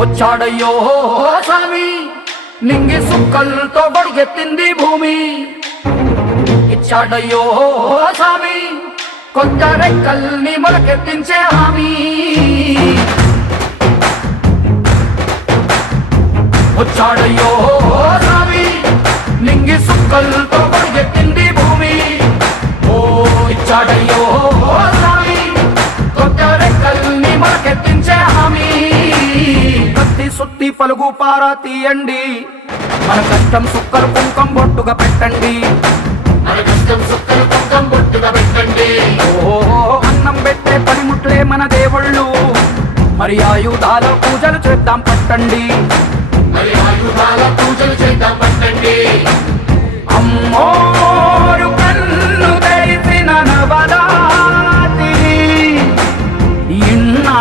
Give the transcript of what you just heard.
వచ్చాడయ్యో స్వామి నింగి సుక్కలతో బడిగెత్తింది భూమి. ఇచ్చాడయ్యో స్వామి కొత్త రెక్కల్ని మొలకెత్తించే హామీ. వచ్చాడయ్యో స్వామి నింగి సుక్కలతో బడిగెత్తింది భూమి. ఓ ఇచ్చాడయ్యో స్వామి కొత్త రెక్కల్ని మొలకెత్తించే హామీ. కత్తి సుత్తి పలుగు పారా తీయండి, మన కష్టం సుక్కలు కుంకం బొట్టుగా పెట్టండి. మన కష్టం సుక్కలు కుంకం బొట్టుగా పెట్టండి. ఓ అన్నం పెట్టే పనిముట్లే మన దేవుళ్ళు, మరి ఆయుధాల పూజలు చేద్దాం పట్టండి. మరి ఆయుధాల పూజలు చేద్దాం పట్టండి. అమ్మోరు కన్ను తెరిసిన నవరాత్రి ఇన్నా